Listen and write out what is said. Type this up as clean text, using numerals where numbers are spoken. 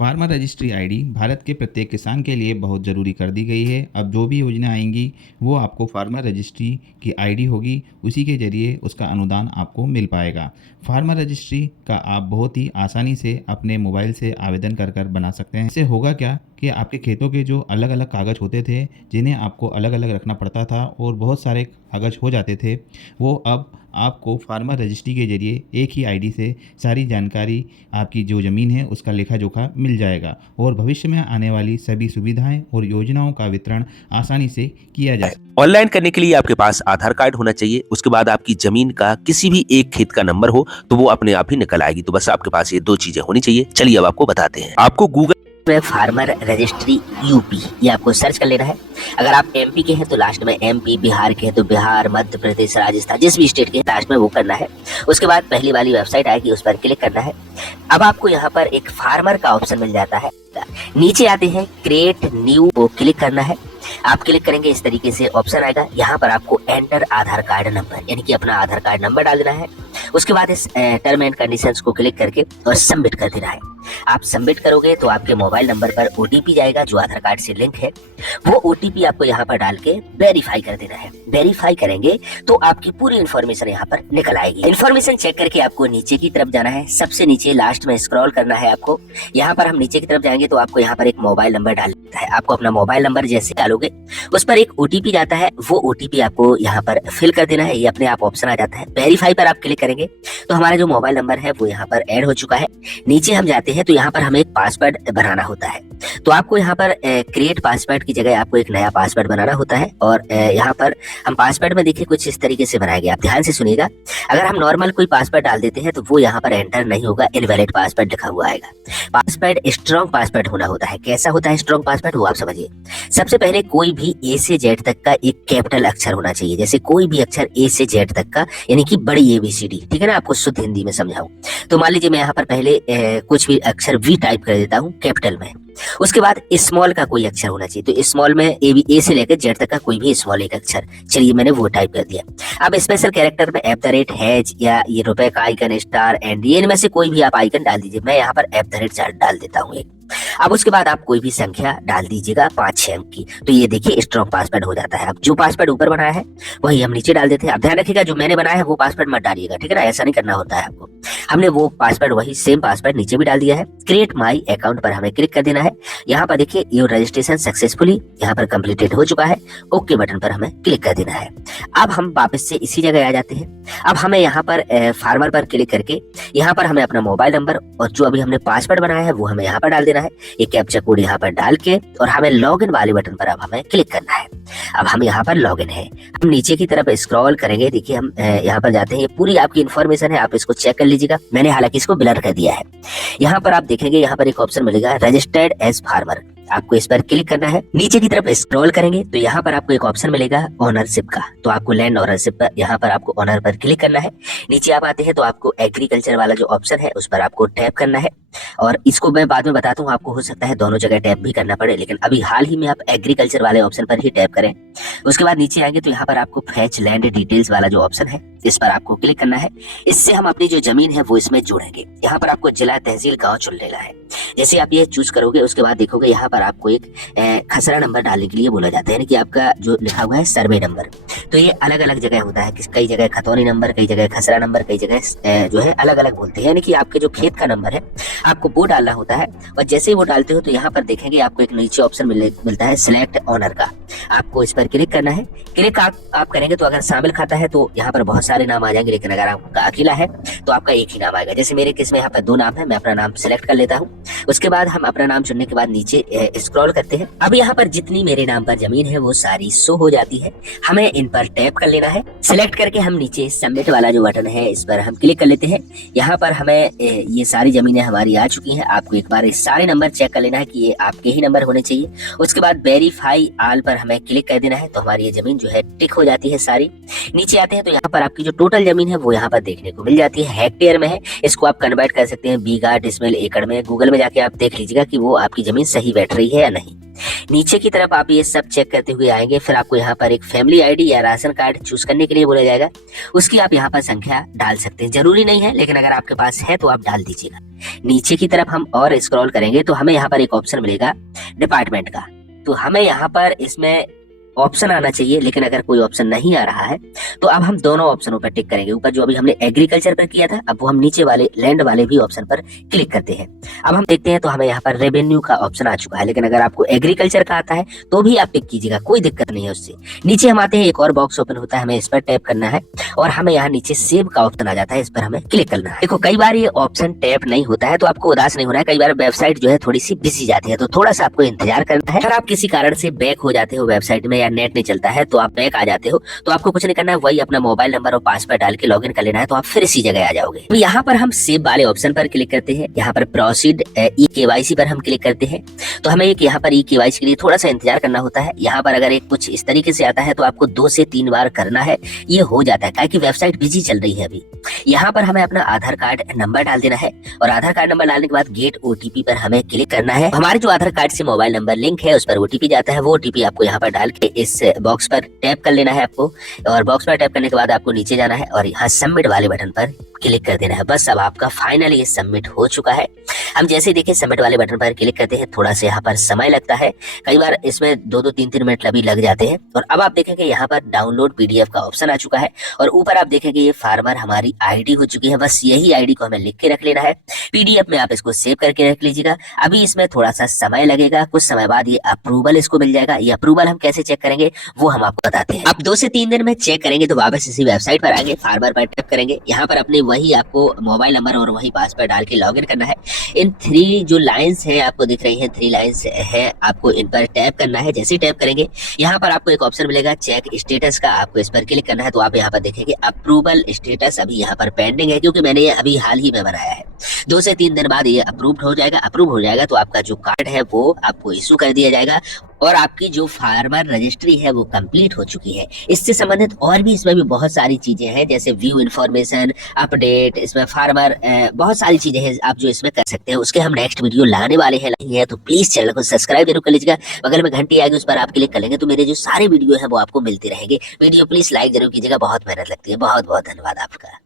Farmer registry ID Bharat के प्रत्येक किसान के लिए बहुत ज़रूरी कर दी गई है। अब जो भी योजना आएंगी वो आपको फार्मर रजिस्ट्री की आईडी होगी, उसी के ज़रिए उसका अनुदान आपको मिल पाएगा। फार्मर रजिस्ट्री का आप बहुत ही आसानी से अपने मोबाइल से आवेदन कर बना सकते हैं। इससे होगा क्या कि आपके खेतों के जो अलग अलग कागज़ होते थे, जिन्हें आपको अलग अलग रखना पड़ता था और बहुत सारे कागज़ हो जाते थे, वो अब आपको फार्मर रजिस्ट्री के ज़रिए एक ही आईडी से सारी जानकारी, आपकी जो ज़मीन है उसका लेखा जोखा मिल जाएगा और भविष्य में आने वाली सभी सुविधाएं और योजनाओं का वितरण आसानी से किया जा सकता है। ऑनलाइन करने के लिए आपके पास आधार कार्ड होना चाहिए। उसके बाद आपकी जमीन का किसी भी एक खेत का नंबर हो तो वो अपने आप ही निकल आएगी। तो बस आपके पास ये दो चीजें होनी चाहिए। चलिए अब आपको बताते हैं। आपको गूगल में फार्मर रजिस्ट्री यूपी ये आपको सर्च कर लेना है। अगर आप एमपी के हैं तो लास्ट में एमपी, बिहार के हैं तो बिहार, मध्य प्रदेश, राजस्थान, जिस भी स्टेट के हैं लास्ट में वो करना है। उसके बाद पहली वाली वेबसाइट आएगी, उस पर क्लिक करना है। अब आपको यहाँ पर एक फार्मर का ऑप्शन मिल जाता है। नीचे आते हैं क्रिएट न्यू, वो क्लिक करना है। आप क्लिक करेंगे इस तरीके से ऑप्शन आएगा। यहाँ पर आपको एंटर आधार कार्ड नंबर यानी कि अपना आधार कार्ड नंबर डाल देना है। उसके बाद इस टर्म एंड कंडीशंस को क्लिक करके और सबमिट कर देना है। आप सबमिट करोगे तो आपके मोबाइल नंबर पर ओटीपी जाएगा जो आधार कार्ड से लिंक है। वो ओटीपी आपको यहाँ पर डाल के वेरीफाई कर देना है। वेरीफाई करेंगे तो आपकी पूरी इन्फॉर्मेशन यहाँ पर निकल आएगी। इन्फॉर्मेशन चेक करके आपको नीचे की तरफ जाना है। सबसे नीचे लास्ट में स्क्रॉल करना है आपको। यहाँ पर हम नीचे की तरफ जाएंगे तो आपको यहाँ पर एक मोबाइल नंबर डालना है। आपको अपना मोबाइल नंबर जैसे डालोगे उस पर एक ओटीपी जाता है। वो ओटीपी आपको यहाँ पर फिल कर देना है। ये अपने आप ऑप्शन आ जाता है। वेरीफाई पर आप क्लिक करेंगे तो हमारा जो मोबाइल नंबर है वो यहाँ पर ऐड हो चुका है। नीचे हम जाते हैं तो यहाँ पर हमें एक पासवर्ड बनाना होता है। तो आपको यहाँ पर क्रिएट पासवर्ड की जगह आपको एक नया पासवर्ड बनाना होता है। और यहाँ पर हम पासवर्ड में देखिए कुछ इस तरीके से बनाया गया। आप ध्यान से सुनिएगा। अगर हम नॉर्मल कोई पासवर्ड डाल देते हैं तो वो यहाँ पर एंटर नहीं होगा, इनवैलिड पासवर्ड लिखा हुआ आएगा। पासवर्ड स्ट्रॉन्ग पासवर्ड होना होता है। कैसा होता है स्ट्रॉन्ग पासवर्ड वो आप समझिए। सबसे पहले कोई भी ए से जेड तक का एक कैपिटल अक्षर होना चाहिए। जैसे कोई भी अक्षर ए से जेड तक का यानी कि बड़ी ABCD, ठीक है ना। आपको शुद्ध हिंदी में समझाऊं तो मान लीजिए मैं यहाँ पर पहले कुछ भी अक्षर V टाइप कर देता हूँ कैपिटल में। उसके बाद स्मॉल का कोई अक्षर होना चाहिए। तो स्मॉल में ए से लेकर जेड तक का कोई भी स्मॉल एक अक्षर। चलिए मैंने वो टाइप कर दिया। अब स्पेशल कैरेक्टर में @ या ये रुपए का आइकन, स्टार, एंड ये इनमें से कोई भी आप आइकन डाल दीजिए। मैं यहाँ पर @ डाल देता हूँ एक। अब उसके बाद आप कोई भी संख्या डाल दीजिएगा 5-6 अंक की। तो ये देखिए स्ट्रॉन्ग पासवर्ड हो जाता है। अब जो पासवर्ड ऊपर बनाया है वही हम नीचे डाल देते हैं। अब ध्यान रखिएगा जो मैंने बनाया है वो पासवर्ड मत डालिएगा, ठीक है ना। ऐसा नहीं करना होता है आपको। हमने वो पासवर्ड वही सेम पासवर्ड नीचे भी डाल दिया है। क्रिएट माई अकाउंट पर हमें क्लिक कर देना है। यहाँ पर देखिए योर रजिस्ट्रेशन सक्सेसफुली यहाँ पर कंप्लीटेड हो चुका है। ओके बटन पर हमें क्लिक कर देना है। अब हम वापस से इसी जगह आ जाते हैं। अब हमें यहाँ पर फार्मर पर क्लिक करके यहाँ पर हमें अपना मोबाइल नंबर और जो अभी हमने पासवर्ड बनाया है वो हमें यहाँ पर डाल देना है। एक कैप्चा कोड यहाँ पर डाल के और हमें लॉगिन वाले बटन पर अब हमें क्लिक करना है। अब हम यहाँ पर लॉगिन है। हम नीचे की तरफ स्क्रॉल करेंगे। देखिए हम यहाँ पर जाते हैं। ये पूरी आपकी इन्फॉर्मेशन है, आप इसको चेक कर लीजिएगा। मैंने हालांकि इसको ब्लर कर दिया है। यहाँ पर आप देखेंगे यहाँ पर एक ऑप्शन मिलेगा रजिस्टर्ड एज फार्मर। आपको इस पर क्लिक करना है। नीचे की तरफ स्क्रॉल करेंगे तो यहाँ पर आपको एक ऑप्शन मिलेगा ओनरशिप का। तो आपको लैंड ओनरशिप पर यहाँ पर आपको ओनर पर क्लिक करना है। नीचे आप आते हैं तो आपको एग्रीकल्चर वाला जो ऑप्शन है उस पर आपको टैप करना है। और इसको मैं बाद में बताता हूँ, आपको हो सकता है दोनों जगह टैप भी करना पड़े, लेकिन अभी हाल ही में आप एग्रीकल्चर वाले ऑप्शन पर ही टैप करें। उसके बाद नीचे आएंगे तो यहाँ पर आपको फैच लैंड डिटेल्स वाला जो ऑप्शन है इस पर आपको क्लिक करना है। इससे हम अपनी जो जमीन है वो इसमें जोड़ेंगे। यहाँ पर आपको जिला, तहसील, गांव चुन लेना है। जैसे आप ये चूज करोगे उसके बाद देखोगे यहाँ पर आपको एक खसरा नंबर डालने के लिए बोला जाता है, यानी कि आपका जो लिखा हुआ है सर्वे नंबर। तो ये अलग अलग जगह होता है। कई जगह खतौनी नंबर, कई जगह खसरा नंबर, कई जगह जो है अलग अलग बोलते हैं। यानी कि आपके जो खेत का नंबर है आपको वो डालना होता है। और जैसे ही वो डालते हो तो यहाँ पर देखेंगे आपको एक नीचे ऑप्शन मिलता है सिलेक्ट ऑनर का। आपको इस पर क्लिक करना है। क्लिक आप करेंगे तो अगर शामिल खाता है तो यहाँ पर बहुत सारे नाम आ जाएंगे, लेकिन अगर आपका अकेला है तो आपका एक ही नाम आएगा। जैसे मेरे केस में यहाँ पर 2 नाम है, मैं अपना नाम सिलेक्ट कर लेता हूँ। उसके बाद हम अपना नाम चुनने के बाद नीचे स्क्रॉल करते हैं। अब यहाँ पर जितनी मेरे नाम पर जमीन है वो सारी शो हो जाती है। हमें इन पर टैप कर लेना है। सिलेक्ट करके हम नीचे सबमिट वाला जो बटन है इस पर हम क्लिक कर लेते हैं। यहाँ पर हमें ये सारी जमीनें हमारी आ चुकी हैं। आपको एक बार सारे नंबर चेक कर लेना है कि ये आपके ही नंबर होने चाहिए। उसके बाद वेरीफाई ऑल पर हमें क्लिक कर देना है। तो हमारी ये जमीन जो है टिक हो जाती है सारी। नीचे आते हैं तो यहाँ पर आपकी जो टोटल जमीन है वो यहाँ पर देखने को मिल जाती है। हेक्टेयर में है, इसको आप कन्वर्ट कर सकते हैं बीघा, डिसमिल, एकड़ में। गूगल में जाके आप देख लीजिएगा कि वो आपकी जमीन सही बैठ रही है या नहीं। नीचे की तरफ आप ये सब चेक करते हुए आएंगे, फिर आपको यहाँ पर एक फैमिली आईडी या राशन कार्ड चूज करने के लिए बोला जाएगा। उसकी आप यहाँ पर संख्या डाल सकते हैं, जरूरी नहीं है, लेकिन अगर आपके पास है तो आप डाल दीजिएगा। नीचे की तरफ हम और स्क्रॉल करेंगे तो हमें यहाँ पर एक ऑप्शन मिलेगा डिपार्टमेंट का। तो हमें यहाँ पर इसमें ऑप्शन आना चाहिए, लेकिन अगर कोई ऑप्शन नहीं आ रहा है तो अब हम दोनों ऑप्शनों पर टिक करेंगे। ऊपर जो अभी हमने एग्रीकल्चर पर किया था, अब वो हम नीचे वाले लैंड वाले भी ऑप्शन पर क्लिक करते हैं। अब हम देखते हैं तो हमें यहाँ पर रेवेन्यू का ऑप्शन आ चुका है, लेकिन अगर आपको एग्रीकल्चर का आता है तो भी आप टिक कीजिएगा, कोई दिक्कत नहीं है उससे। नीचे हम आते हैं, एक और बॉक्स ओपन होता है, हमें इस पर टैप करना है और हमें यहाँ नीचे सेव का ऑप्शन आ जाता है, इस पर हमें क्लिक करना है। देखो कई बार ये ऑप्शन टैप नहीं होता है तो आपको उदास नहीं होना है, कई बार वेबसाइट जो है थोड़ी सी बिजी जाती है, तो थोड़ा सा आपको इंतजार करना है। अगर आप किसी कारण से बैक हो जाते हो वेबसाइट में या नेट नहीं चलता है तो आप बैक आ जाते हो, तो आपको कुछ नहीं करना है, वही अपना मोबाइल नंबर और पासवर्ड डाल के लॉगिन कर लेना है, तो आप फिर इसी जगह आ जाओगे। तो यहाँ पर हम सेव वाले ऑप्शन पर क्लिक करते हैं, यहाँ पर प्रोसीड ई केवाईसी पर हम क्लिक करते हैं। तो हमें एक यहाँ पर ई केवाईसी के लिए थोड़ा सा इंतजार करना होता है। यहाँ पर अगर एक कुछ इस तरीके से आता है तो आपको 2 से 3 बार करना है, ये हो जाता है, क्योंकि वेबसाइट बिजी चल रही है अभी। यहाँ पर हमें अपना आधार कार्ड नंबर डाल देना है और आधार कार्ड नंबर डालने के बाद गेट ओटीपी पर हमें क्लिक करना है। हमारे जो आधार कार्ड से मोबाइल नंबर लिंक है उस पर ओटीपी जाता है, वो ओटीपी आपको यहाँ पर डाल के इस बॉक्स पर टैप कर लेना है आपको, और बॉक्स पर टैप करने के बाद आपको नीचे जाना है और यहाँ सबमिट वाले बटन पर क्लिक कर देना है। बस अब आपका फाइनली ये सबमिट हो चुका है। हम जैसे देखिए सबमिट वाले बटन पर क्लिक करते हैं, थोड़ा सा यहाँ पर समय लगता है, कई बार इसमें 2-2 3-3 मिनट भी लग जाते हैं। और अब आप देखेंगे यहाँ पर डाउनलोड पीडीएफ का ऑप्शन आ चुका है और ऊपर आप देखेंगे ये फार्मर हमारी आईडी हो चुकी है। बस यही आईडी को हमें लिख के रख लेना है, पीडीएफ में आप इसको सेव करके रख लीजिएगा। अभी इसमें थोड़ा सा समय लगेगा, कुछ समय बाद ये अप्रूवल इसको मिल जाएगा। ये अप्रूवल हम कैसे चेक करेंगे वो हम आपको बताते हैं। आप 2 से 3 दिन में चेक करेंगे तो वापस इसी वेबसाइट पर आएंगे, फार्मर पर टैप करेंगे, यहाँ पर अपने वही आपको मोबाइल नंबर और वही पासवर्ड डाल के लॉगिन करना है। इन 3 जो लाइंस हैं आपको दिख रही हैं, 3 लाइंस है, आपको इन पर टैप करना है। जैसे ही टैप करेंगे यहाँ पर आपको एक ऑप्शन मिलेगा चेक स्टेटस का, आपको इस पर क्लिक करना है। तो आप यहाँ पर देखेंगे अप्रूवल स्टेटस अभी यहाँ पर पेंडिंग है, क्योंकि मैंने ये अभी हाल ही में बनाया है। 2 से 3 दिन बाद ये अप्रूव हो जाएगा। अप्रूव हो जाएगा तो आपका जो कार्ड है वो आपको इशू कर दिया जाएगा और आपकी जो फार्मर रजिस्ट्री है वो कंप्लीट हो चुकी है। इससे संबंधित और भी इसमें भी बहुत सारी चीजें हैं, जैसे व्यू इन्फॉर्मेशन, अपडेट, इसमें फार्मर बहुत सारी चीजें हैं आप जो इसमें कर सकते हैं। उसके हम नेक्स्ट वीडियो लाने वाले हैं, नहीं है तो प्लीज चैनल को सब्सक्राइब जरूर कर लीजिएगा। बगल में घंटी आएगी, उस पर आप क्लिक कर लेंगे तो मेरे जो सारे वीडियो है वो आपको मिलते रहेंगे। वीडियो प्लीज लाइक जरूर कीजिएगा, बहुत मेहनत लगती है। बहुत बहुत धन्यवाद आपका।